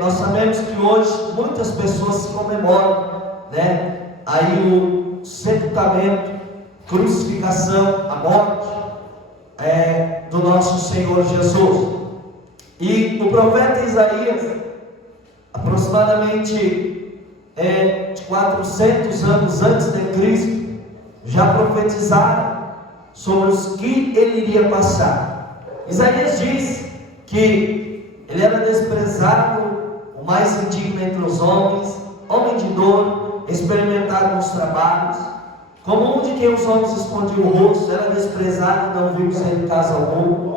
Nós sabemos que hoje muitas pessoas comemoram, né, aí o sepultamento, crucificação, a morte do nosso Senhor Jesus. E o profeta Isaías, aproximadamente de 400 anos antes de Cristo, já profetizaram sobre os que ele iria passar. Isaías diz que ele era desprezado, o mais indigno entre os homens, homem de dor, experimentado nos trabalhos, como um de quem os homens escondiam o rosto, era desprezado, não vimos ele em casa algum.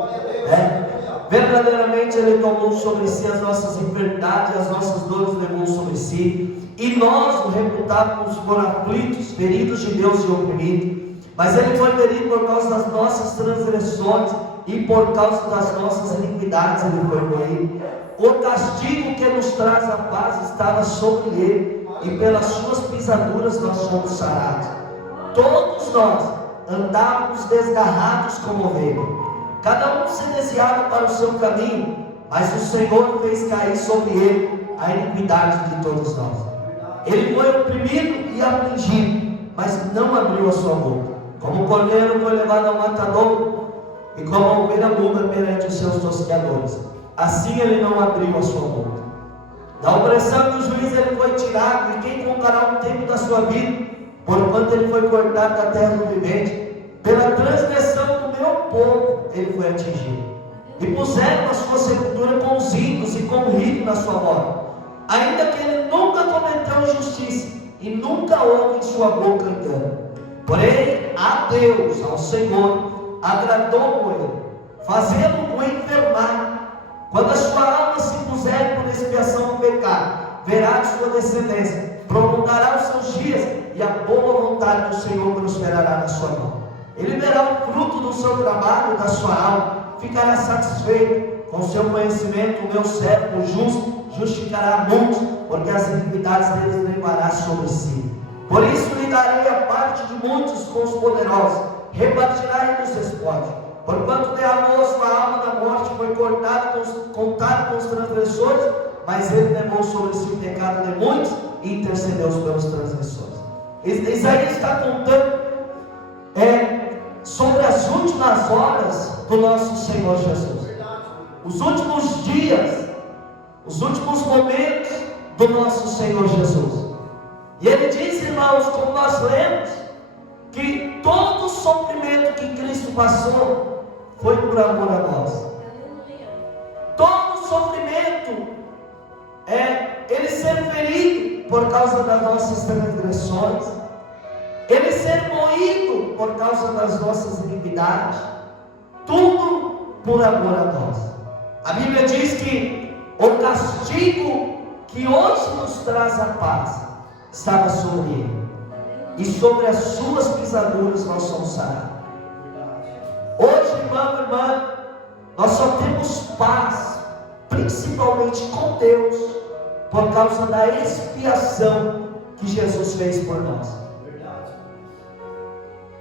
Verdadeiramente ele tomou sobre si as nossas enfermidades, as nossas dores levou sobre si, e nós o reputávamos por aflitos, feridos de Deus e oprimido. Mas ele foi ferido por causa das nossas transgressões e por causa das nossas iniquidades ele foi moído. O castigo que nos traz a paz estava sobre ele, e pelas suas pisaduras nós somos sarados. Todos nós andávamos desgarrados como ovelha, cada um se desviava para o seu caminho, mas o Senhor fez cair sobre ele a iniquidade de todos nós. Ele foi oprimido e afligido, mas não abriu a sua boca. Como o cordeiro foi levado ao matador, e como a ovelha muda perante os seus tosqueadores, assim ele não abriu a sua boca. Da opressão do juiz ele foi tirado, e quem contará o tempo da sua vida? Porquanto ele foi cortado da terra do vivente, pela transgressão do meu povo ele foi atingido. E puseram a sua sepultura com os ímpios e com o rico na sua morte, ainda que ele nunca cometeu injustiça, e nunca houve em sua boca engano. Porém, a Deus, ao Senhor, agradou-o ele, fazendo-o enfermar. Quando a sua alma se puser por expiação do pecado, verá de sua descendência, prolongará os seus dias, e a boa vontade do Senhor prosperará na sua mão. Ele verá o fruto do seu trabalho, da sua alma, ficará satisfeito. Com seu conhecimento, o meu servo justo justificará muitos, porque as iniquidades deles levará sobre si. Por isso lhe darei a parte de muitos com os poderosos, repartirá nos despojos. Porquanto derramou a sua alma na morte, foi contado com os transgressores, mas ele levou sobre si o pecado de muitos e intercedeu pelos transgressores. Isaías está contando sobre as últimas horas do nosso Senhor Jesus, os últimos dias, os últimos momentos do nosso Senhor Jesus. E ele diz, irmãos, como nós lemos, que todo o sofrimento que Cristo passou foi por amor a nós. Todo o sofrimento ele ser ferido por causa das nossas transgressões, ele ser moído por causa das nossas iniquidades, tudo por amor a nós. A Bíblia diz que o castigo que hoje nos traz a paz estava sobre ele, e sobre as suas pisaduras nós somos sarados. Hoje, irmão, irmã, nós só temos paz, principalmente com Deus, por causa da expiação que Jesus fez por nós.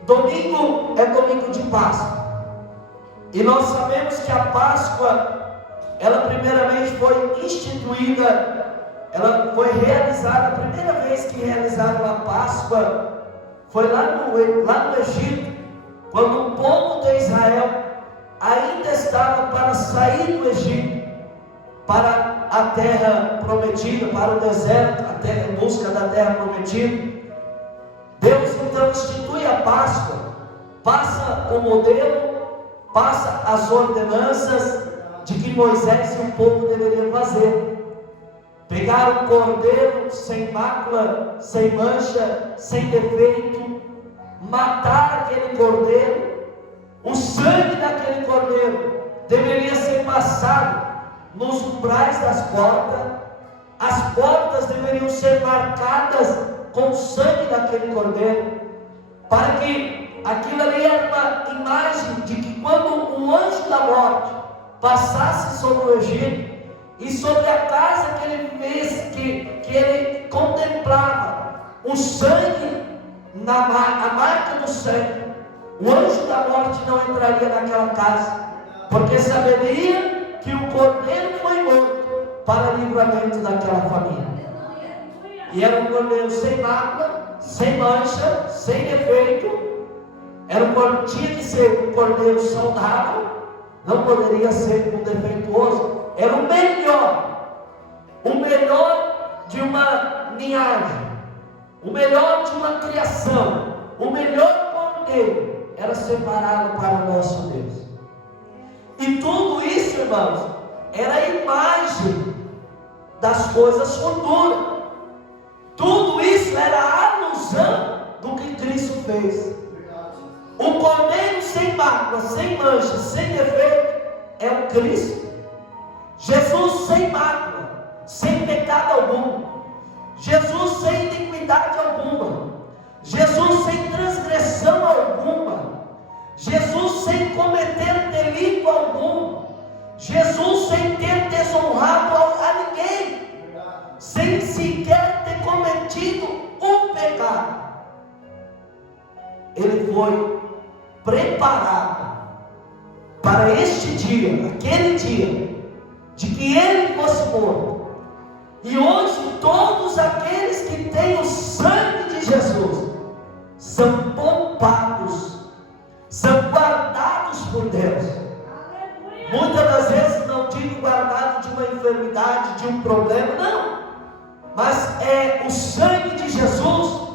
Domingo é domingo de Páscoa, e nós sabemos que a Páscoa, ela primeiramente foi instituída, ela foi realizada, a primeira vez que realizaram a Páscoa foi lá no Egito, quando o povo de Israel ainda estava para sair do Egito para a terra prometida, para o deserto, em busca da terra prometida. Deus então institui a Páscoa, passa o modelo, passa as ordenanças de que Moisés e o povo deveriam fazer. Pegar um cordeiro sem mácula, sem mancha, sem defeito, matar aquele cordeiro, o sangue daquele cordeiro deveria ser passado nos umbrais das portas, as portas deveriam ser marcadas com o sangue daquele cordeiro, para que aquilo ali era uma imagem de que quando o anjo da morte passasse sobre o Egito, e sobre a casa que ele fez, que ele contemplava o sangue, a marca do sangue, o anjo da morte não entraria naquela casa, porque saberia que o cordeiro foi morto, para livramento daquela família. E era um cordeiro sem mácula, sem mancha, sem defeito. Tinha que ser um cordeiro saudável, não poderia ser um defeituoso. Era o melhor de uma linhagem, o melhor de uma criação, o melhor cordeiro era separado para o nosso Deus. E tudo isso, irmãos, era a imagem das coisas futuras. Tudo isso era a alusão do que Cristo fez. O cordeiro sem mácula, sem mancha, sem defeito é o Cristo. Jesus sem mácula, sem pecado algum. Jesus sem iniquidade alguma. Jesus sem transgressão alguma. Jesus sem cometer delito algum. Jesus sem ter desonrado a ninguém. Sem sequer ter cometido um pecado. Ele foi preparado para este dia, aquele dia, de que ele fosse morto. E hoje todos aqueles que têm o sangue de Jesus são poupados, são guardados por Deus. Muitas das vezes não digo guardado de uma enfermidade, de um problema, não. Mas é o sangue de Jesus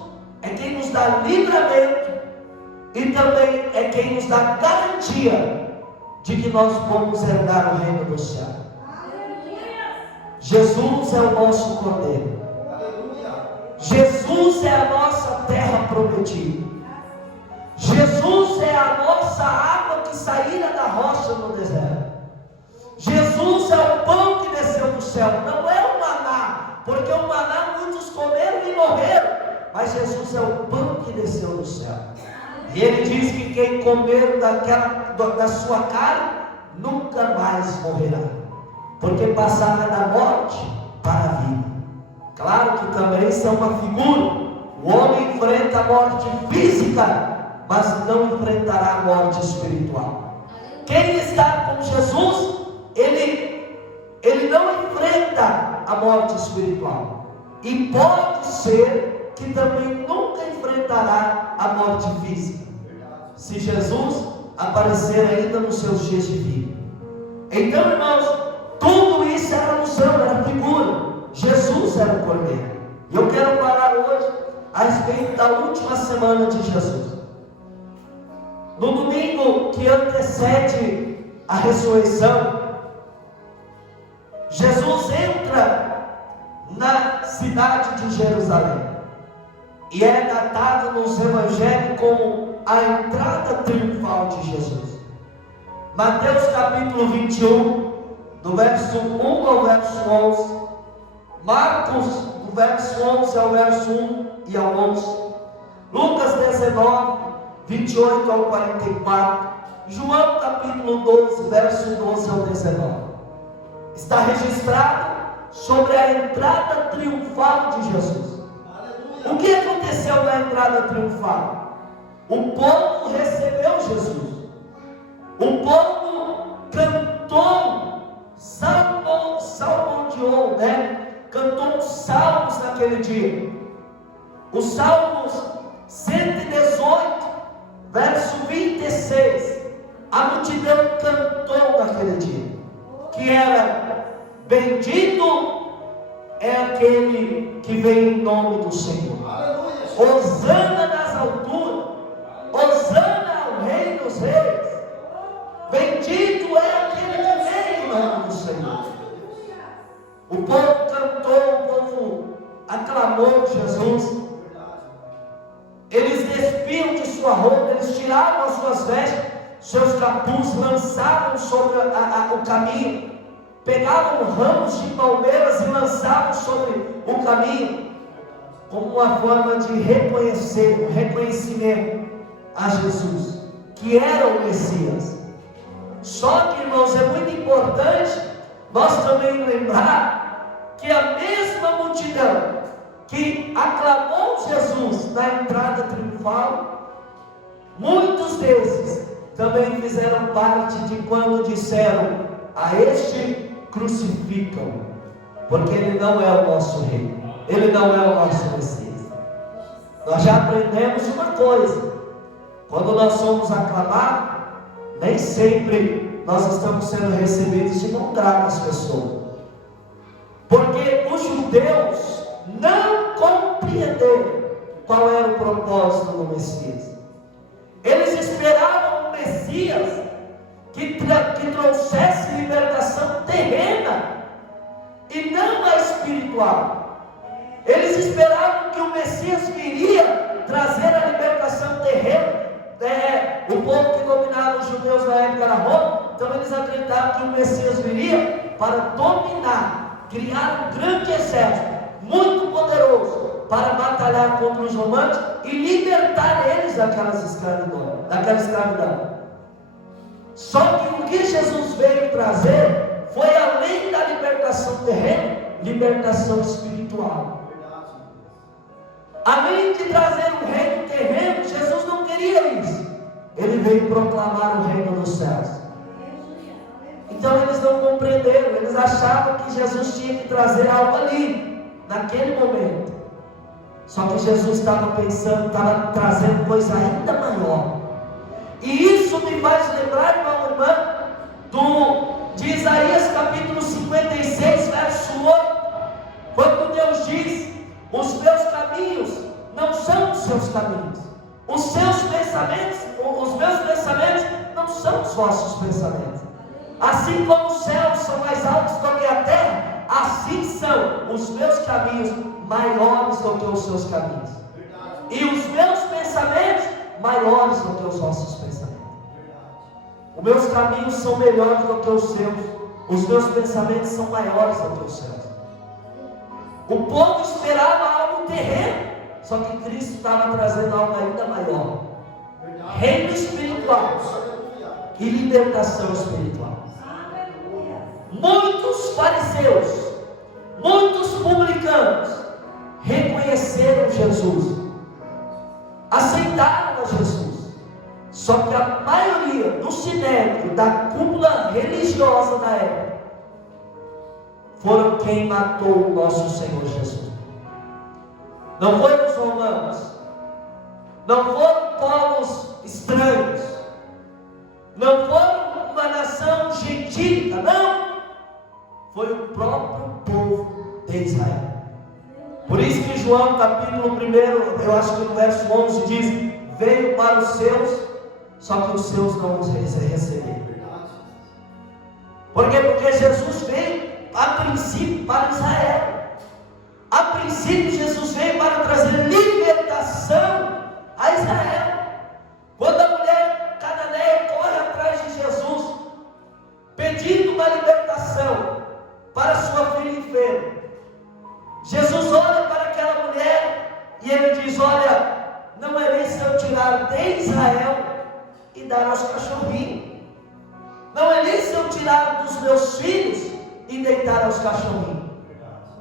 é quem nos dá livramento e também é quem nos dá garantia de que nós vamos herdar o reino do céu. Jesus é o nosso cordeiro. Jesus é a nossa terra prometida. Jesus é a nossa água que saíra da rocha no deserto. Jesus é o pão que desceu do céu. Não é o maná, porque o maná muitos comeram e morreram. Mas Jesus é o pão que desceu do céu. E ele diz que quem comer da sua carne nunca mais morrerá, porque passará da morte para a vida. Claro que também isso é uma figura. O homem enfrenta a morte física, mas não enfrentará a morte espiritual. Quem está com Jesus, ele não enfrenta a morte espiritual. E pode ser que também nunca enfrentará a morte física, se Jesus aparecer ainda nos seus dias de vida. Então, irmãos, tudo isso era alusão, era figura. Jesus era o cordeiro. E eu quero falar hoje a respeito da última semana de Jesus. No domingo que antecede a ressurreição, Jesus entra na cidade de Jerusalém. E é datado nos evangelhos como a entrada triunfal de Jesus. Mateus capítulo 21, do verso 1 ao verso 11. Marcos, do verso 11 ao verso 1 e ao 11. Lucas 19, 28 ao 44. João capítulo 12, verso 12 ao 19. Está registrado sobre a entrada triunfal de Jesus. O que aconteceu na entrada triunfal? O povo recebeu Jesus. O povo cantou, salmodiou, cantou salmos naquele dia. Os salmos 118, verso 26. A multidão cantou naquele dia, que era: bendito é aquele que vem em nome do Senhor. Hosana nas alturas. Hosana ao Rei dos Reis. Bendito é aquele que vem em nome do Senhor. O povo cantou, o povo aclamou Jesus. Eles despiam de sua roupa, eles tiravam as suas vestes, seus capuz, lançavam sobre o caminho. Pegavam ramos de palmeiras e lançavam sobre o caminho, como uma forma de reconhecer, um reconhecimento a Jesus, que era o Messias. Só que, irmãos, é muito importante nós também lembrar que a mesma multidão que aclamou Jesus na entrada triunfal, muitos desses também fizeram parte de quando disseram: a este crucificam, porque Ele não é o nosso rei, Ele não é o nosso Messias. Nós já aprendemos uma coisa: quando nós somos aclamados, nem sempre nós estamos sendo recebidos de mão grata as pessoas, porque os judeus não compreenderam qual era o propósito do Messias. Eles esperavam um Messias que trouxesse libertação terrena e não a espiritual. Eles esperavam que o Messias viria trazer a libertação terrena. O povo que dominava os judeus na época era Roma, então eles acreditavam que o Messias viria para dominar, criar um grande exército muito poderoso para batalhar contra os romanos e libertar eles daquela escravidão. Só que o que Jesus veio trazer foi, além da libertação terrena, libertação espiritual. Além de trazer um reino terreno, Jesus não queria isso. Ele veio proclamar o reino dos céus. Então eles não compreenderam, eles achavam que Jesus tinha que trazer algo ali, naquele momento. Só que Jesus estava pensando, estava trazendo coisa ainda maior. E isso me faz lembrar, irmão, de Isaías capítulo 56, verso 8, quando Deus diz: os meus caminhos não são os seus caminhos, os meus pensamentos não são os vossos pensamentos. Assim como os céus são mais altos do que a terra, assim são os meus caminhos maiores do que os seus caminhos, e os meus pensamentos maiores do que os vossos pensamentos. Os meus caminhos são melhores do que os seus, os meus pensamentos são maiores do que os seus. O povo esperava algo terreno, só que Cristo estava trazendo algo ainda maior: reino espiritual e libertação espiritual. Muitos fariseus, muitos publicanos reconheceram Jesus, aceitaram a Jesus. Só que a maioria do sinédrio, da cúpula religiosa da época, foram quem matou o nosso Senhor Jesus. Não foram os romanos, não foram povos estranhos, não foram uma nação gentílica, não. Foi o próprio povo de Israel. Por isso que João capítulo 1, eu acho que no verso 11 diz: veio para os seus, só que os seus não os receberam. Por quê? Porque Jesus veio a princípio para Israel. A princípio Jesus veio para trazer libertação a Israel. Quando a mulher cananeia corre atrás de Jesus, pedindo uma libertação para sua filha enferma, Jesus olha para aquela mulher e ele diz: olha, não é nem se eu tirar de Israel e dar aos cachorrinhos, não é nem se eu tirar dos meus filhos e deitar aos cachorrinhos.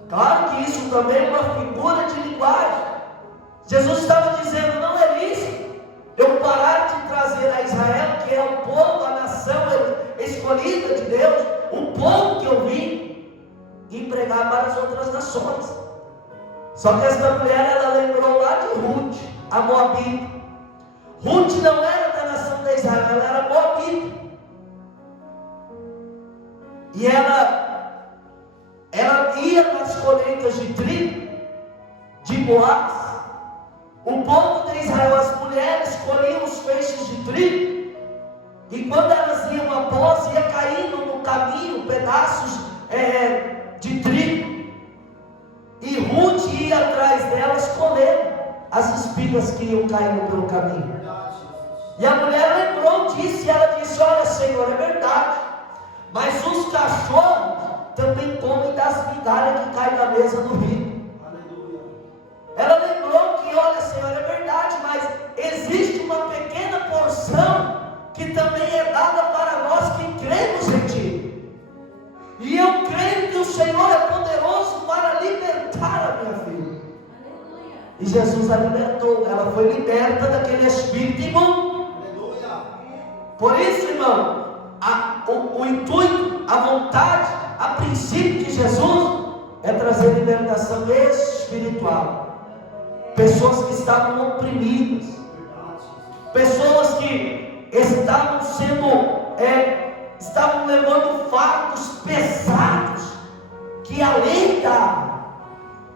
Claro que isso também é uma figura de linguagem. Jesus estava dizendo: não é isso eu parar de trazer a Israel, que é o povo, a nação escolhida de Deus, o povo que eu vim, e pregar para as outras nações. Só que essa mulher, ela lembrou lá de Ruth, a Moabita. Ruth não era da nação de Israel, ela era Moabita. E ela ia nas colheitas de trigo de Boaz. O povo de Israel, as mulheres colhiam os feixes de trigo, e quando elas iam após, ia caindo no caminho pedaços de trigo, e Ruth ia atrás delas colhendo as espigas que iam caindo pelo caminho. E a mulher lembrou disso, e ela disse: olha, Senhor, é verdade, mas os cachorros também comem das migalhas que caem na mesa do rico. Ela lembrou que, olha, Senhor, é verdade, mas existe uma pequena porção que também é dada para nós que cremos em Ti. E eu creio que o Senhor é poderoso para libertar a minha filha. E Jesus a libertou, ela foi liberta daquele espírito imundo. Por isso, irmão, o intuito, a vontade, a princípio de Jesus trazer libertação espiritual. Pessoas que estavam oprimidas, pessoas que estavam levando fardos pesados, que a lei dava,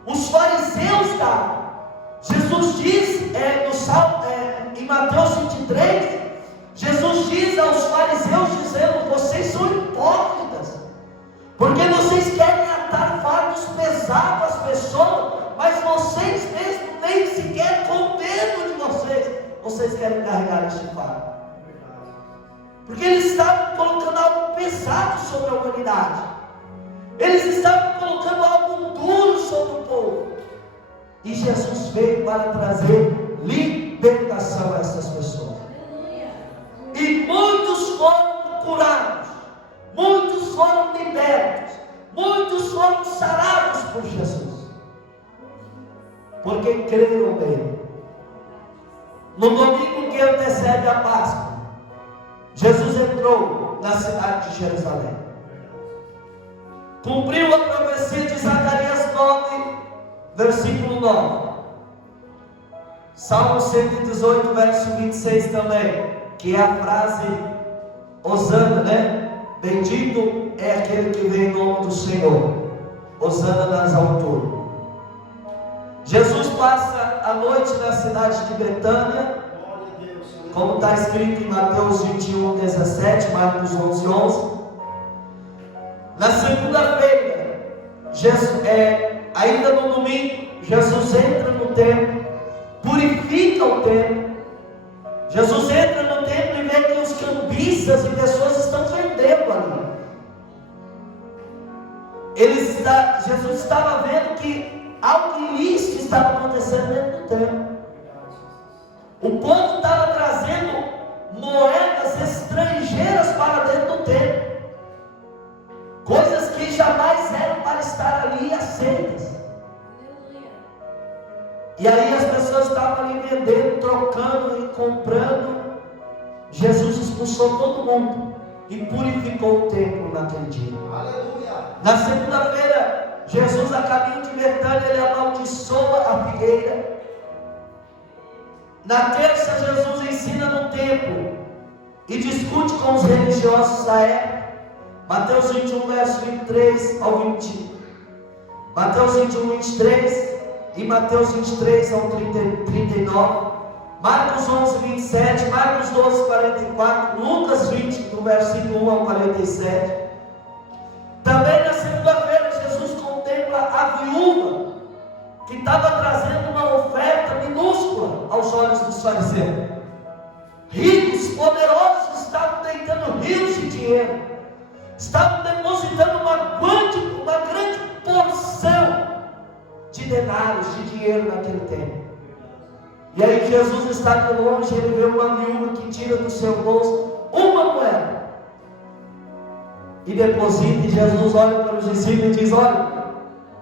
os fariseus davam. Jesus diz em Mateus 23, Jesus diz aos fariseus, dizendo: vocês são hipócritas, porque vocês querem atar fardos pesados às pessoas, mas vocês mesmos nem sequer com o dedo de vocês querem carregar este fardo. Porque eles estavam colocando algo pesado sobre a humanidade, eles estavam colocando algo duro sobre o povo, e Jesus veio para trazer libertação a essas pessoas. E muitos foram curados, muitos foram libertos, muitos foram sarados por Jesus, porque creram nele. No domingo que antecede a Páscoa, Jesus entrou na cidade de Jerusalém, cumpriu a profecia de Zacarias 9, versículo 9, Salmo 118, verso 26 também, que é a frase Hosana, né? Bendito é aquele que vem em nome do Senhor, Hosana nas alturas. Jesus passa a noite na cidade de Betânia, como está escrito em Mateus 21, 17, Marcos 11, 11. Na segunda-feira, ainda no domingo, Jesus entra no templo, purifica o templo. Jesus entra no templo e vê que os cambistas e pessoas estão vendendo ali. Jesus estava vendo que algo ilícito estava acontecendo dentro do templo. O povo estava trazendo moedas estrangeiras para dentro do templo, coisas que jamais eram para estar ali aceitas. E aí as pessoas estavam ali vendendo, trocando e comprando. Jesus expulsou todo mundo e purificou o templo naquele dia. Aleluia. Na segunda-feira, Jesus, a caminho de Betânia, ele amaldiçoa a figueira. Na terça, Jesus ensina no templo e discute com os religiosos da época. Mateus 21, verso 23 ao 20. Mateus 21, 23 e Mateus 23 ao 39. Marcos 11, 27, Marcos 12, 44, Lucas 20, do versículo 1 ao 47. Também na segunda-feira, Jesus contempla a viúva que estava trazendo uma oferta minúscula aos olhos dos fariseus. Ricos, poderosos estavam deitando rios de dinheiro, estavam depositando uma grande porção de denários, de dinheiro naquele tempo. E aí Jesus está de longe, ele vê uma viúva que tira do seu bolso uma moeda e deposita, e Jesus olha para os discípulos e diz: olha,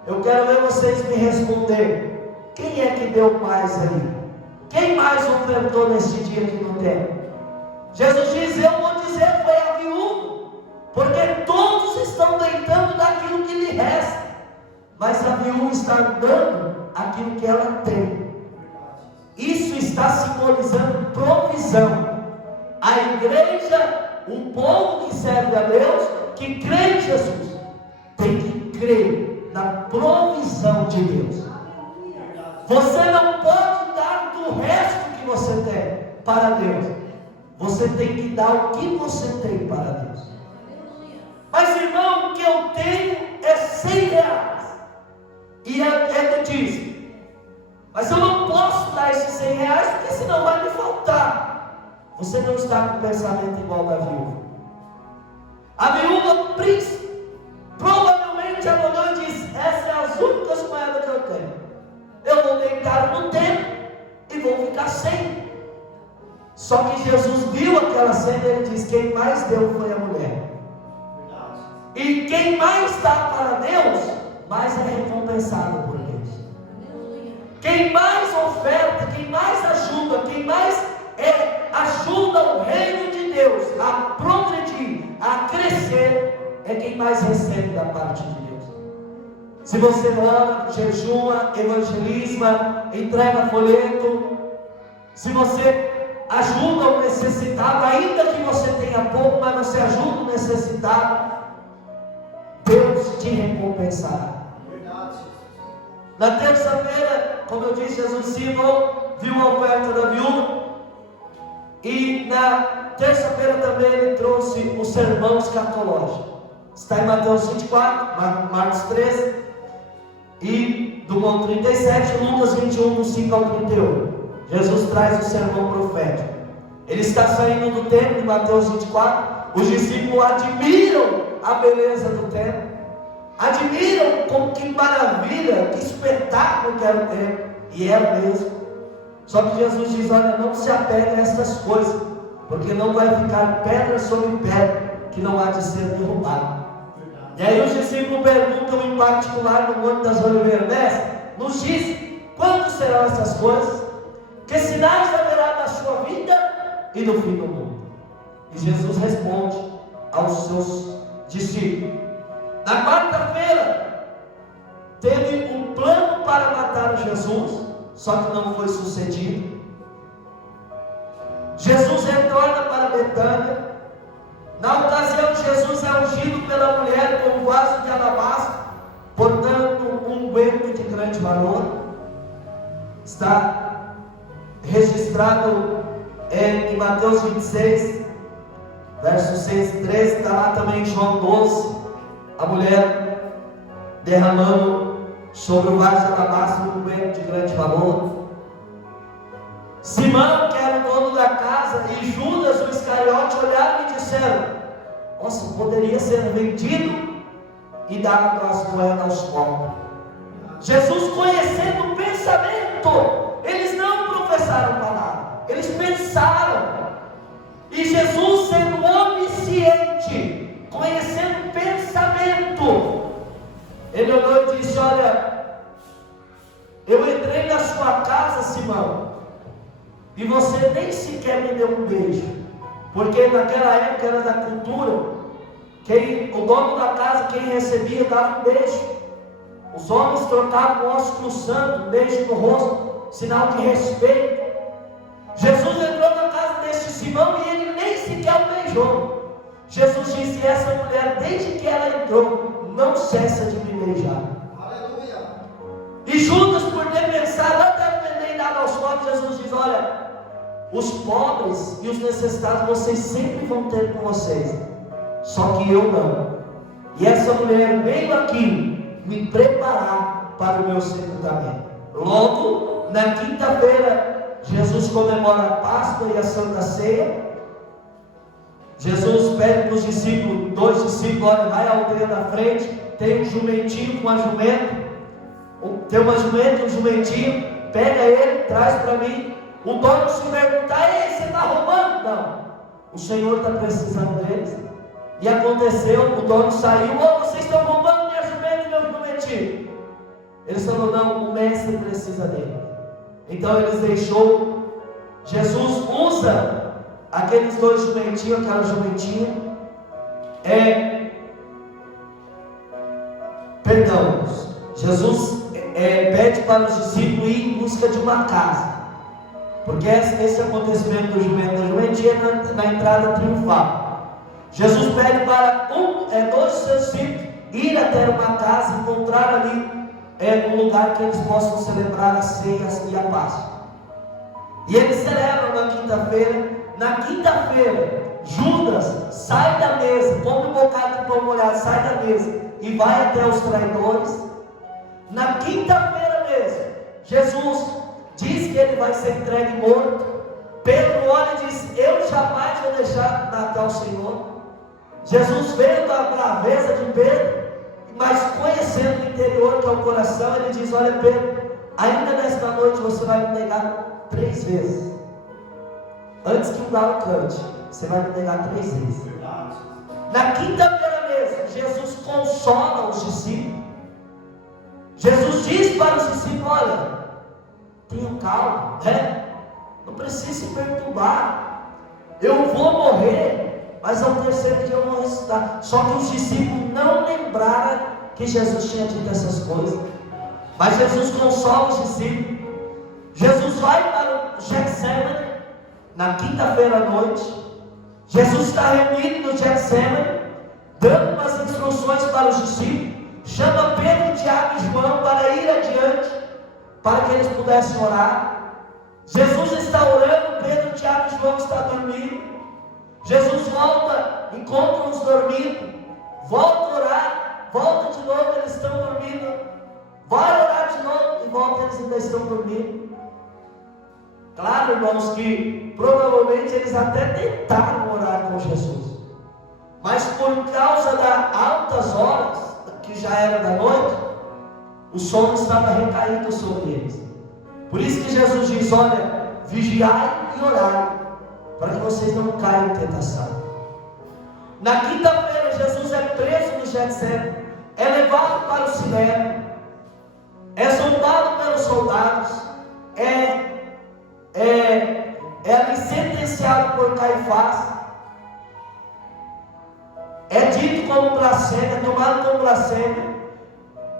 eu quero ver vocês me responder, quem é que deu mais aí? Quem mais ofertou nesse dia aqui no templo? Jesus diz: eu vou dizer, foi a viúva, porque todos estão deitando daquilo que lhe resta, mas a viúva está dando aquilo que ela tem. Isso está simbolizando provisão. A igreja, o povo que serve a Deus, que crê em Jesus, tem que crer na provisão de Deus. Você não pode dar do resto que você tem para Deus. Você tem que dar o que você tem para Deus. Mas irmão, o que eu tenho é 100 reais e é do dízimo. Mas eu não posso dar esses 100 reais, porque senão vai me faltar. Você não está com o pensamento igual da viúva. A viúva provavelmente olhou e disse: essas são as únicas moedas que eu tenho. Eu vou deitar no templo e vou ficar sem. Só que Jesus viu aquela cena e ele diz: quem mais deu foi a mulher. E quem mais dá para Deus, mais é recompensado por Deus. Quem mais oferta, quem mais ajuda, quem mais ajuda o reino de Deus a progredir, a crescer, é quem mais recebe da parte de Deus. Se você ora, jejua, evangeliza, entrega folheto, se você ajuda o necessitado, ainda que você tenha pouco, mas você ajuda o necessitado, Deus te recompensará. Na terça-feira, como eu disse, Jesus ensinou, viu a oferta da viúva. E na terça-feira também ele trouxe o sermão escatológico. Está em Mateus 24, Marcos 13 e do 1 ao 37, Lucas 21, do 5 ao 31. Jesus traz o sermão profético. Ele está saindo do templo em Mateus 24. Os discípulos admiram a beleza do templo, admiram com que maravilha, que espetáculo que era o templo, e era mesmo. Só que Jesus diz: olha, não se apegue a essas coisas, porque não vai ficar pedra sobre pedra que não há de ser derrubado. E aí os discípulos perguntam em particular no Monte das Oliveiras: mestre, nos diz quando serão essas coisas? Que sinais haverá na sua vida e no fim do mundo? E Jesus responde aos seus discípulos. Na quarta-feira teve um plano para matar Jesus, só que não foi sucedido. Jesus retorna para Betânia. Na ocasião, Jesus é ungido pela mulher com um vaso de alabastro, portando um unguento de grande valor. Está registrado em Mateus 26, versos 6 e 13. Está lá também em João 12, a mulher derramando sobre o vaso de alabastro um unguento de grande valor. Simão, que era o dono da casa, e Judas, o Iscariote, olharam e disseram: nossa, poderia ser vendido e dado as moedas aos pobres. Jesus, conhecendo o pensamento, eles não professaram palavra, eles pensaram. E Jesus, sendo onisciente, conhecendo o pensamento, ele olhou e disse: olha, eu entrei na sua casa, Simão, e você nem sequer me deu um beijo, porque naquela época era da cultura, o dono da casa, quem recebia, dava um beijo. Os homens trocavam o ósculo santo, um beijo no rosto, sinal de respeito. Jesus entrou na casa deste Simão e ele nem sequer o beijou. Jesus disse: essa mulher, desde que ela entrou, não cessa de me beijar. Aleluia. E Judas, por ter pensado, até vender nada aos pobres, Jesus diz: olha, os pobres e os necessitados vocês sempre vão ter com vocês, só que eu não. E essa mulher veio aqui me preparar para o meu sepultamento. Logo, na quinta-feira, Jesus comemora a Páscoa e a Santa Ceia. Jesus pede para os discípulos, 2 discípulos: olha, vai à aldeia da frente, tem um jumentinho com uma jumenta, tem uma jumenta e um jumentinho, pega ele, traz para mim. O dono se perguntar: ei, você está roubando? Não, o Senhor está precisando deles. E aconteceu, o dono saiu: oh, vocês estão roubando minha jumenta e meu jumentinho. Eles falaram: não, o mestre precisa dele. Então eles deixou. Jesus usa aqueles 2 jumentinhos, aquela jumentinha, Jesus pede para os discípulos ir em busca de uma casa, porque esse acontecimento do jumento da jumentinha na entrada triunfal. Jesus pede para 2 de seus discípulos ir até uma casa, encontrar ali um lugar que eles possam celebrar a ceia e a Páscoa. E eles celebram na quinta-feira. Na quinta-feira, Judas sai da mesa, come um bocado de pão molhado, sai da mesa e vai até os traidores. Na quinta-feira mesmo, Jesus diz que ele vai ser entregue morto. Pedro olha e diz: eu jamais vou deixar matar o Senhor. Jesus, vendo a braveza de Pedro, mas conhecendo o interior que é o coração, ele diz: olha, Pedro, ainda nesta noite você vai me negar 3 vezes. Antes que o galo cante, você vai me negar 3 vezes. Na quinta-feira mesmo, Jesus consola os discípulos. Jesus diz para os discípulos: olha, tenham calma, não precisa se perturbar. Eu vou morrer, mas ao terceiro dia eu vou ressuscitar. Só que os discípulos não lembraram que Jesus tinha dito essas coisas. Mas Jesus consola os discípulos. Jesus vai para o Getsemane na quinta-feira à noite. Jesus está reunido no Getsemane, dando umas instruções para os discípulos. Chama Pedro, Tiago e João para ir adiante, para que eles pudessem orar. Jesus está orando, Pedro, Tiago e João estão dormindo. Jesus volta, encontra-os dormindo, volta a orar, volta de novo, eles estão dormindo. Vai orar de novo e volta, eles ainda estão dormindo. Claro, irmãos, que provavelmente eles até tentaram orar com Jesus, mas por causa das altas horas, que já era da noite, o sono estava recaindo sobre eles. Por isso que Jesus diz: olha, vigiai e orai, para que vocês não caiam em tentação. Na quinta-feira, Jesus é preso no Getsemane, é levado para o Sinédrio, é zombado pelos soldados, é ali sentenciado por Caifás, é dito como blasfêmia, tomado como blasfêmia,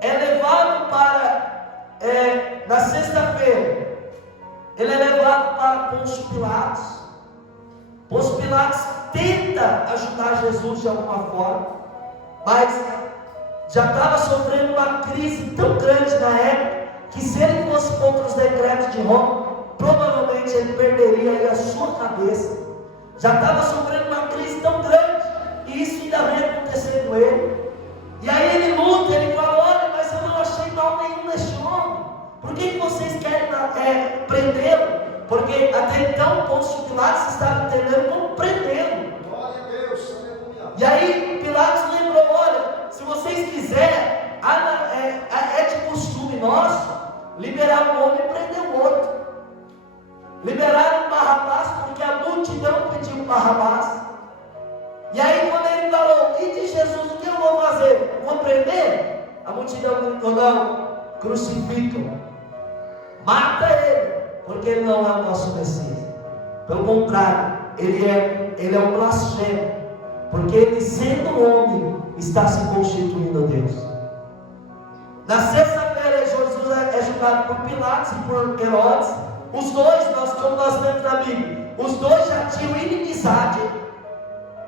é levado para, na sexta-feira, ele é levado para Pôncio Pilatos. Pôncio Pilatos tenta ajudar Jesus de alguma forma, mas já estava sofrendo uma crise tão grande na época, que se ele fosse contra os decretos de Roma, provavelmente ele perderia a sua cabeça. Já estava sofrendo uma crise tão grande, e isso ainda vem acontecer com ele. E aí ele luta, ele fala: olha, mas eu não achei mal nenhum neste homem, por que vocês querem prendê-lo? Porque até então Pôncio Pilatos estava entendendo como prendê-lo. Glória a Deus, aleluia. E aí Pilatos lembrou: olha, se vocês quiserem, é de costume nosso liberar um homem e prender o outro. Liberaram Barrabás porque a multidão pediu Barrabás. E aí quando ele falou: e de Jesus, o que eu vou fazer? Vou prender? A multidão gritou: não, crucificam, mata ele, porque ele não é o nosso Messias. Pelo contrário, ele é um blasfemo, porque ele, sendo homem, está se constituindo Deus. Na sexta-feira, Jesus é julgado por Pilatos e por Herodes. Os dois, como nós lemos na Bíblia, os dois já tinham inimizade.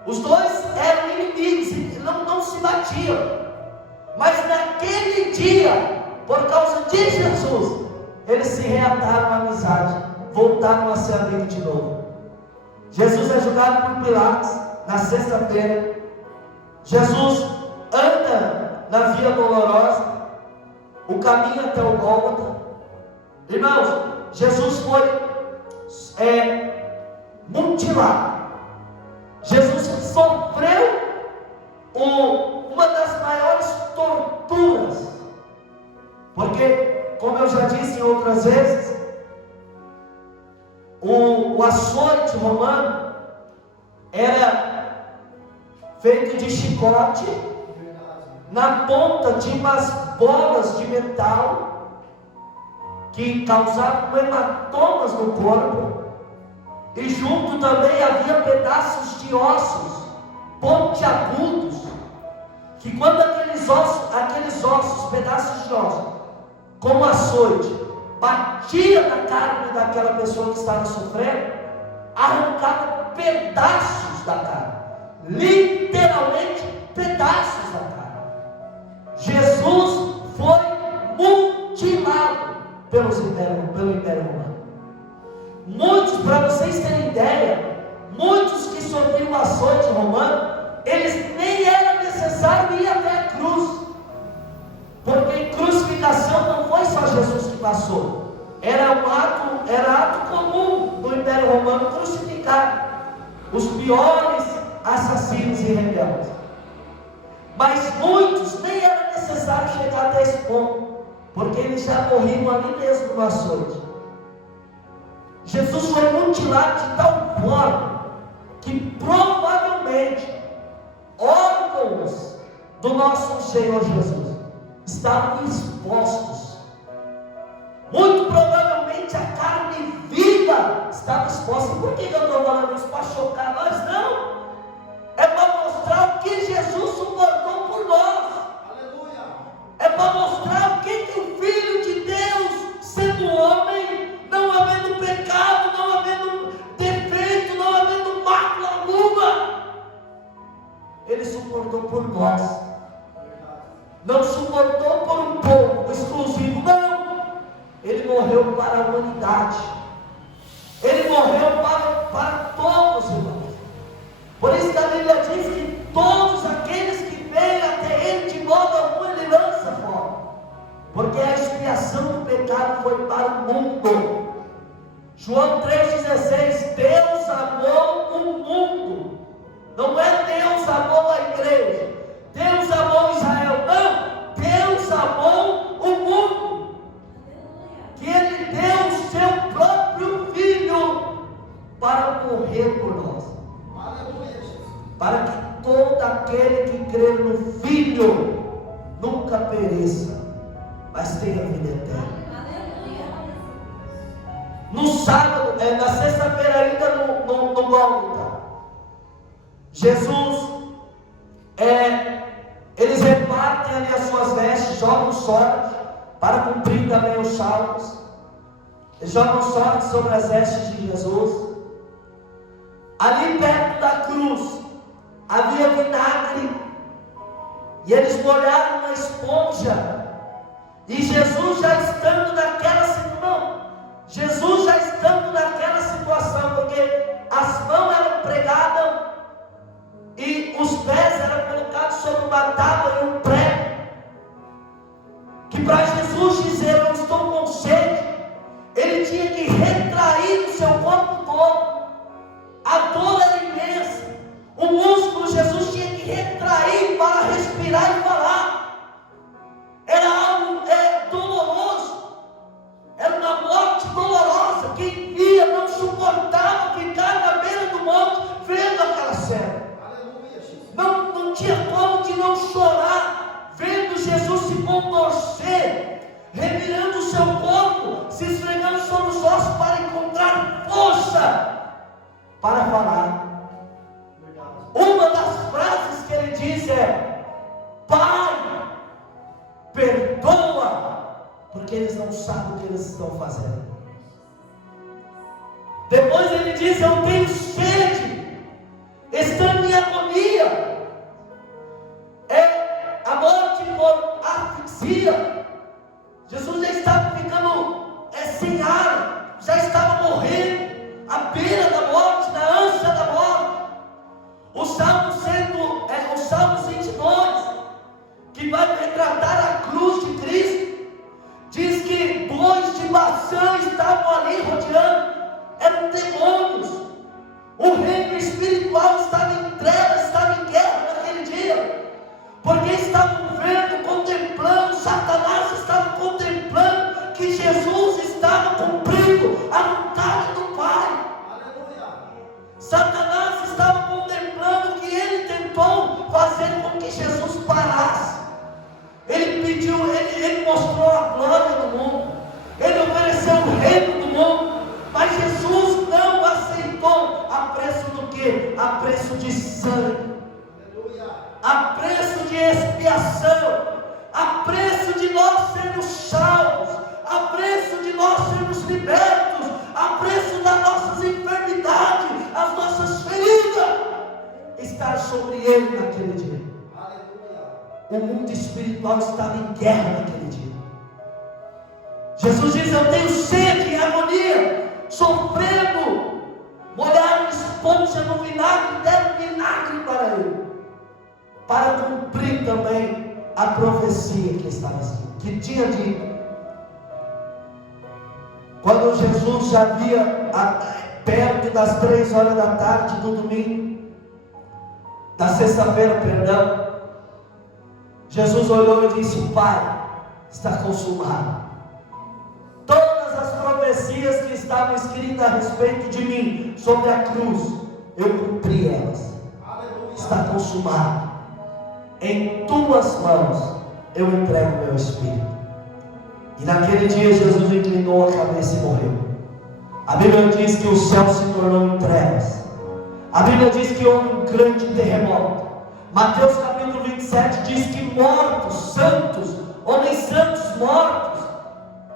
Os dois eram inimigos e não se batiam. Mas naquele dia, por causa de Jesus, eles se reataram a amizade, voltaram a ser amigos de novo. Jesus é julgado por Pilatos na sexta-feira. Jesus anda na Via Dolorosa, o caminho até o Gólgota. Irmãos, Jesus foi mutilado. Jesus sofreu uma das maiores torturas, porque, como eu já disse em outras vezes, o açoite romano era feito de chicote, na ponta tinha umas bolas de metal que causavam hematomas no corpo, e junto também havia pedaços de ossos pontiagudos, que quando aqueles ossos, pedaços de ossos, como açoite, batia na carne daquela pessoa que estava sofrendo, arrancava pedaços da carne, literalmente pedaços da carne. Jesus foi mutilado pelo Império Romano. Muitos, para vocês terem ideia, muitos que sofriam o açoite romano, eles nem era necessário ir até a cruz, porque crucificação não foi só Jesus que passou, era ato comum do Império Romano crucificar os piores assassinos e rebeldes. Mas muitos nem era necessário chegar até esse ponto, porque eles já morriam ali mesmo no açoite. Jesus foi mutilado de tal forma que provavelmente órgãos do nosso Senhor Jesus estavam expostos. Muito provavelmente a carne viva estava exposta. Por que eu estou falando isso? Para chocar nós? Não. É para mostrar o que Jesus suportou por nós. Aleluia. porque a expiação do pecado foi para o mundo. João 3,16, Deus amou o mundo. Não é Deus amou a igreja, Deus amou Israel, não, Deus amou o mundo, que Ele deu o seu próprio Filho para morrer por nós. Aleluia, Jesus. Para que todo aquele que crê no Filho nunca pereça, mas tenha vida eterna. No sábado, na sexta-feira ainda no Gólgota, Jesus, eles repartem ali as suas vestes, jogam sorte, para cumprir também os salmos. Eles jogam sorte sobre as vestes de Jesus. Ali perto da cruz havia vinagre, e eles molharam uma esponja, e Jesus já estando naquela situação, porque as mãos eram pregadas e os pés eram colocados sobre uma tábua e um prego, que para Jesus dizer eu estou com sede, ele tinha que retrair o seu corpo todo. A dor era imensa, o músculo Jesus tinha que retrair para respirar e falar. Era algo doloroso, era uma morte dolorosa. Quem via não suportava ficar na beira do monte vendo aquela cena. Aleluia, Jesus. Não tinha como de não chorar vendo Jesus se contorcer, revirando o seu corpo, se esfregando sobre os ossos para encontrar força para falar. Uma das frases que ele diz é: Pai, perdoa, porque eles não sabem o que eles estão fazendo. Depois ele diz: eu tenho sede, estando em agonia. É a morte por asfixia. Jesus já estava ficando sem ar, já estava morrendo, à beira da morte, na ânsia da morte. O Salmo 22, que vai retratar a cruz de Cristo, diz que bois de Baçã estavam ali rodeando, eram demônios. O reino espiritual estava em trevas, estava em guerra naquele dia, porque estavam vendo, contemplando, Satanás estava contemplando que Jesus estava cumprindo a vontade do Pai. Aleluia. Satanás estava contemplando que ele tentou fazer com que Jesus parasse. Ele pediu, ele mostrou a glória do mundo, ele ofereceu o reino do mundo, mas Jesus não aceitou. A preço do quê? A preço de sangue, a preço de expiação, a preço de nós sermos salvos, a preço de nós sermos libertos, a preço das nossas enfermidades, as nossas feridas estar sobre ele naquele dia. O mundo espiritual estava em guerra naquele dia. Jesus diz: eu tenho sede e agonia, sofrendo. Molharam esponja no vinagre, deram vinagre para ele, para cumprir também a profecia que estava escrita, que tinha dito. Quando Jesus já via perto das 3 horas da tarde do domingo, da sexta-feira, perdão, Jesus olhou e disse: Pai, está consumado. Todas as profecias que estavam escritas a respeito de mim, sobre a cruz, eu cumpri elas. Está consumado. Em tuas mãos eu entrego meu espírito. E naquele dia Jesus inclinou a cabeça e morreu. A Bíblia diz que o céu se tornou em trevas. A Bíblia diz que houve um grande terremoto. Mateus capítulo 27 diz que mortos, santos, homens santos mortos,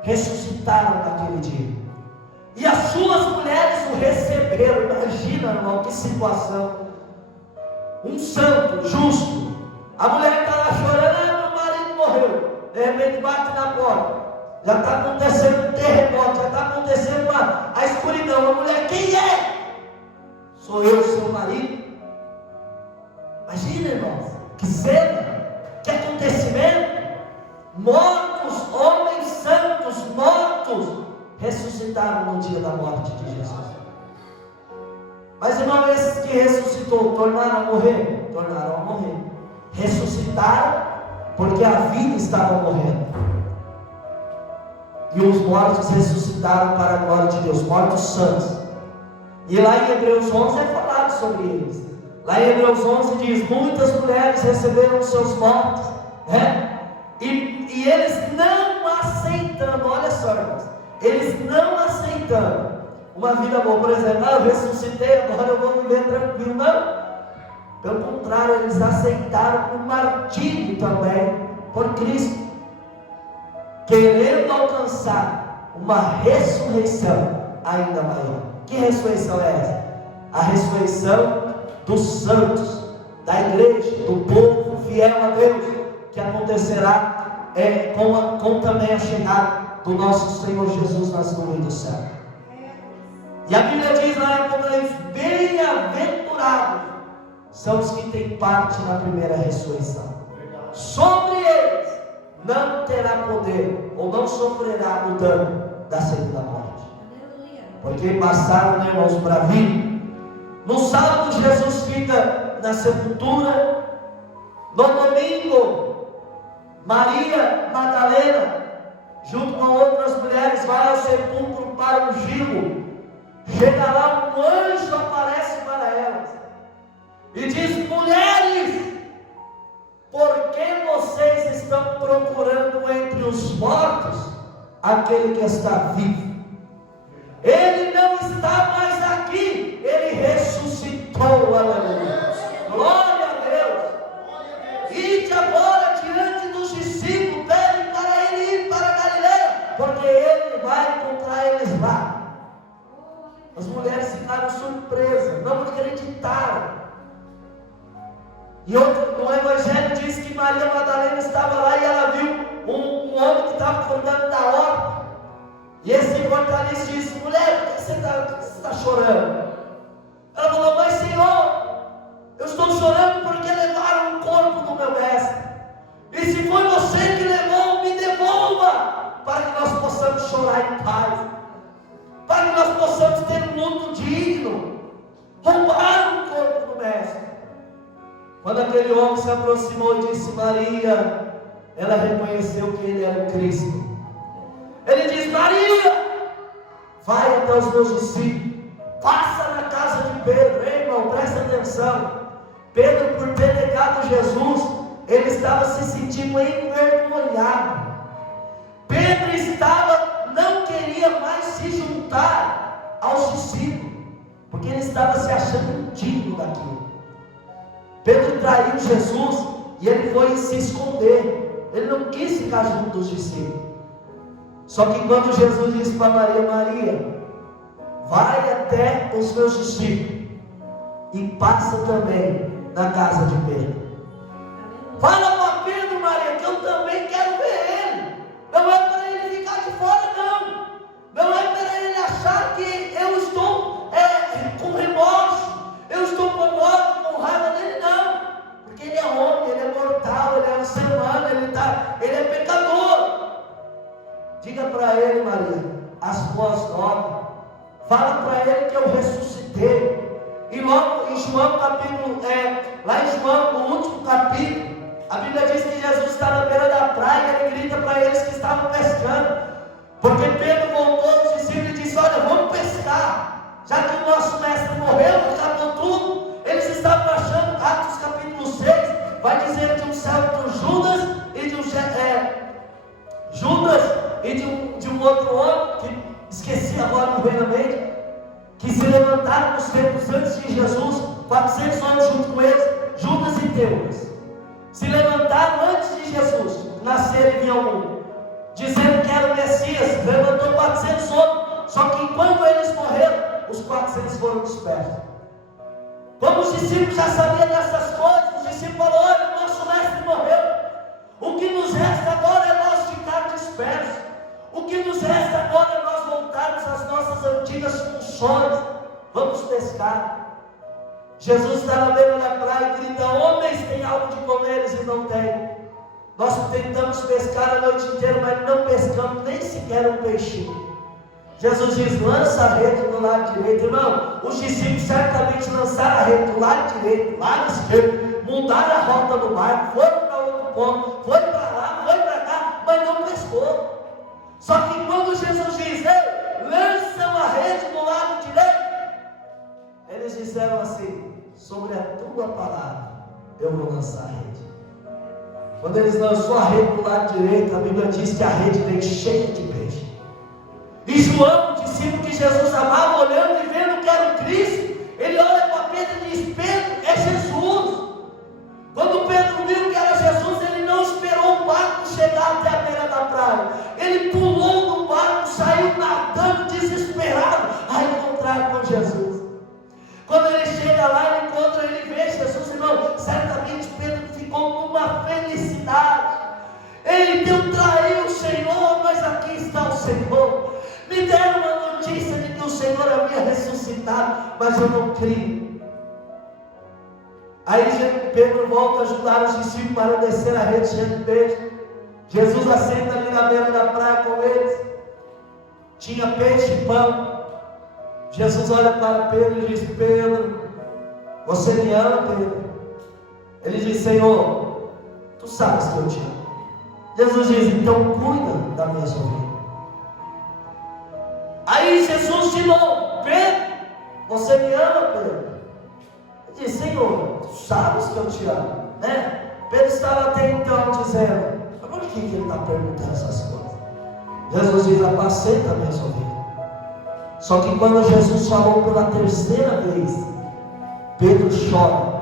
ressuscitaram naquele dia. E as suas mulheres o receberam. Imagina, irmão, que situação. Um santo, justo. A mulher está lá chorando: meu marido morreu. De repente bate na porta. Já está acontecendo um terremoto, já está acontecendo a escuridão. A mulher: quem é? Sou eu, seu marido. Imagina, irmãos, que cena, que acontecimento. Mortos, homens ressuscitaram no dia da morte de Jesus. Mas irmão, esses que ressuscitou, tornaram a morrer? Tornaram a morrer. Ressuscitaram porque a vida estava morrendo. E os mortos ressuscitaram para a glória de Deus, mortos santos. E lá em Hebreus 11 é falado sobre eles. Lá em Hebreus 11 diz: muitas mulheres receberam seus mortos, né? E eles não aceitando, olha só, irmãos, eles não aceitando uma vida boa. Por exemplo, eu ressuscitei, agora eu vou viver tranquilo. Não, pelo contrário, eles aceitaram o martírio também por Cristo, querendo alcançar uma ressurreição ainda maior. Que ressurreição é essa? A ressurreição dos santos, da igreja, do povo fiel a Deus, que acontecerá com também a chegada do nosso Senhor Jesus nas nuvens do céu. E a Bíblia diz lá em Apocalipse: bem-aventurados são os que têm parte na primeira ressurreição. Sobre eles não terá poder, ou não sofrerá o dano da segunda morte. Porque passaram, né, irmãos, para vir. No sábado, Jesus fica na sepultura. No domingo, Maria Madalena, junto com outras mulheres, vai ao sepulcro para ungí-lo. Chega lá, um anjo aparece para elas e diz: mulheres, por que vocês estão procurando entre os mortos aquele que está vivo? Ele não está mais aqui, ele ressuscitou, aleluia. Glória a Deus. Ide agora diante dos discípulos, pedem para ele ir para Galileia, porque ele vai encontrar eles lá. As mulheres ficaram surpresas, não acreditaram. E no Evangelho diz que Maria Madalena estava lá e ela viu um homem que estava cuidando da horta. E esse mortalista disse: mulher, por que você está chorando? Ela falou: mas Senhor, eu estou chorando porque levaram o corpo do meu mestre. E se foi você que levou, me devolva, para que nós possamos chorar em paz, para que nós possamos ter um luto digno. Roubaram o corpo do mestre. Quando aquele homem se aproximou e disse Maria, ela reconheceu que ele era o Cristo. Ele diz: Maria, vai até os meus discípulos, passa na casa de Pedro. Ei, irmão, presta atenção. Pedro, por ter negado Jesus, ele estava se sentindo envergonhado. Pedro não queria mais se juntar aos discípulos, porque ele estava se achando indigno daquilo. Pedro traiu Jesus e ele foi se esconder. Ele não quis ficar junto dos discípulos. Só que quando Jesus disse para Maria: Maria, vai até os meus discípulos e passa também na casa de Pedro. Fala para Pedro, Maria, que eu também quero ver ele. Não é para ele ficar de fora, não. Não é para ele achar que eu estou com remorso, eu estou com ódio, com raiva dele, não. Porque ele é homem, ele é mortal, ele é um ser humano, ele é pecador. Diga para ele, Maria, as boas novas. Fala para ele que eu ressuscitei. E logo em João capítulo, lá em João, no último capítulo, a Bíblia diz que Jesus está na beira da praia e ele grita para eles que estavam pescando. Porque Pedro voltou aos discípulos e disse: olha, vamos pescar. Já que o nosso mestre morreu, acabou tudo. Eles estavam achando, Atos capítulo 6, vai dizer de um certo Judas e de um outro homem, que esqueci agora, não veio na mente, que se levantaram nos tempos antes de Jesus, 400 homens junto com eles, Judas e Teudas, se levantaram antes de Jesus nascer e vir ao mundo, dizendo que era o Messias. Levantou 400 homens, só que enquanto eles morreram, os 400 foram dispersos. Como os discípulos já sabiam dessas coisas, os discípulos falaram: olha, o nosso mestre morreu, o que nos resta agora é nós ficar dispersos, o que nos resta agora é nós voltarmos às nossas antigas funções, vamos pescar. Jesus está na beira da praia e grita: homens, tem algo de comer? Eles não têm. Nós tentamos pescar a noite inteira, mas não pescamos nem sequer um peixinho. Jesus diz: lança a rede do lado direito. Irmão, os discípulos certamente lançaram a rede do lado direito, do lado esquerdo, mudaram a rota do barco, foram para outro ponto, foram para lá, foram para cá, mas não pescou. Só que quando Jesus diz: ei, lançam a rede do lado direito, eles disseram assim: sobre a tua palavra eu vou lançar a rede. Quando eles lançou a rede do lado direito, a Bíblia diz que a rede veio cheia de peixe. E João, o discípulo que Jesus amava, olhando e vendo que era o Cristo, ele olha para Pedro e diz: Pedro, é Jesus. Quando Pedro viu que era Jesus, ele não esperou o barco chegar até a beira da praia. Ele pulou do barco, saiu nadando, desesperado, a encontrar com Jesus. Quando ele chega lá, ele vê Jesus, irmão. Certamente Pedro ficou numa felicidade. Ele não traiu o Senhor, mas aqui está o Senhor. Me deram uma notícia de que o Senhor havia ressuscitado, mas eu não creio. Aí Pedro volta a ajudar os discípulos para descer a rede cheia de peixe. Jesus assenta ali na beira da praia com eles. Tinha peixe e pão. Jesus olha para Pedro e diz: Pedro, você me ama, Pedro? Ele diz: Senhor, tu sabes que eu te amo. Jesus diz: então cuida da minha ovelha. Aí Jesus de novo: Pedro, você me ama, Pedro? Ele diz: Senhor, tu sabes que eu te amo, né? Pedro estava até então dizendo: mas por que ele está perguntando essas coisas? Jesus diz: apacenta a minha ovelha. Só que quando Jesus falou pela terceira vez, Pedro chora.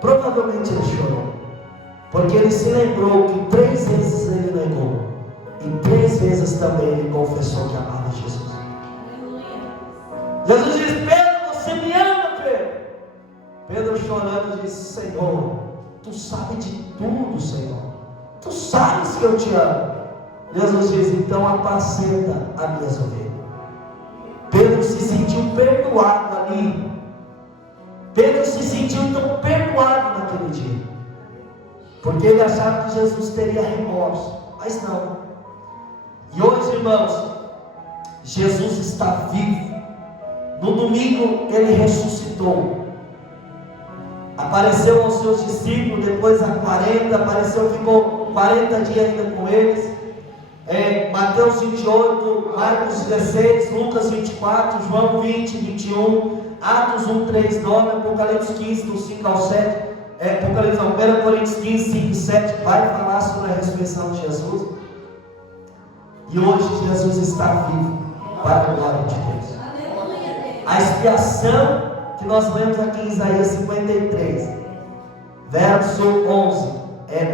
Provavelmente ele chorou, porque ele se lembrou que 3 vezes ele negou, e 3 vezes também ele confessou que amava Jesus. Jesus diz: Pedro, você me ama, Pedro? Pedro chorando disse: Senhor, tu sabes de tudo, Senhor, tu sabes que eu te amo. Jesus diz: então apacenta a minha ovelha. Pedro se sentiu perdoado ali. Pedro se sentiu tão perdoado naquele dia, porque ele achava que Jesus teria remorso, mas não. E hoje, irmãos, Jesus está vivo. No domingo ele ressuscitou, apareceu aos seus discípulos, depois a 40, apareceu, ficou 40 dias ainda com eles. Mateus 28, Marcos 16, Lucas 24, João 20, 21, Atos 1, 3, 9, Apocalipse 15, do 5 ao 7, 1 Coríntios 15, 5 e 7, vai falar sobre a ressurreição de Jesus. E hoje Jesus está vivo, para a glória de Deus. A expiação que nós lemos aqui em Isaías 53, verso 11,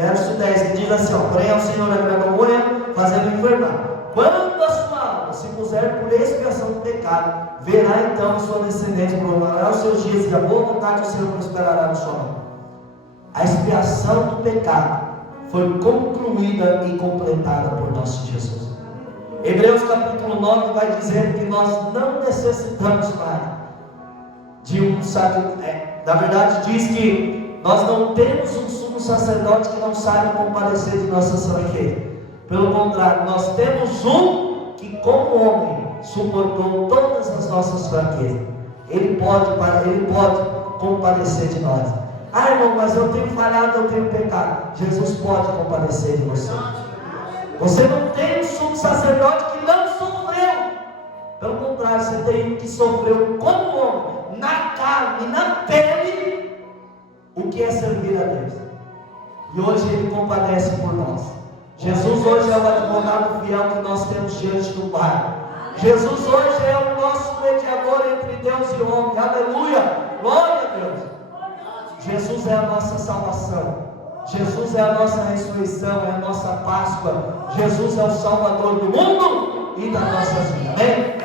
verso 10, que diz assim: porém ao Senhor agradou Moisés, fazendo enfermar. Quando a sua alma se puser por expiação do pecado, verá então a sua descendência, prolongará os seus dias, e a boa vontade do Senhor prosperará no seu nome. A expiação do pecado foi concluída e completada por nosso Jesus. Hebreus capítulo 9 vai dizer que nós não necessitamos mais de um sacrifício. Na verdade diz que nós não temos um sumo sacerdote que não saiba compadecer de nossas fraquezas. Pelo contrário, nós temos um que, como homem, suportou todas as nossas fraquezas. Ele pode compadecer de nós. Ah, irmão, mas eu tenho falhado, eu tenho pecado. Jesus pode compadecer de você. Você não tem um sumo sacerdote que não sofreu. Pelo contrário, você tem um que sofreu como homem, na carne, na pele, o que é servir a Deus. E hoje Ele compadece por nós. Jesus hoje é o advogado fiel que nós temos diante do Pai. Jesus hoje é o nosso mediador entre Deus e o homem. Aleluia! Glória a Deus! Jesus é a nossa salvação. Jesus é a nossa ressurreição, é a nossa Páscoa. Jesus é o Salvador do mundo e da nossa vida. Amém?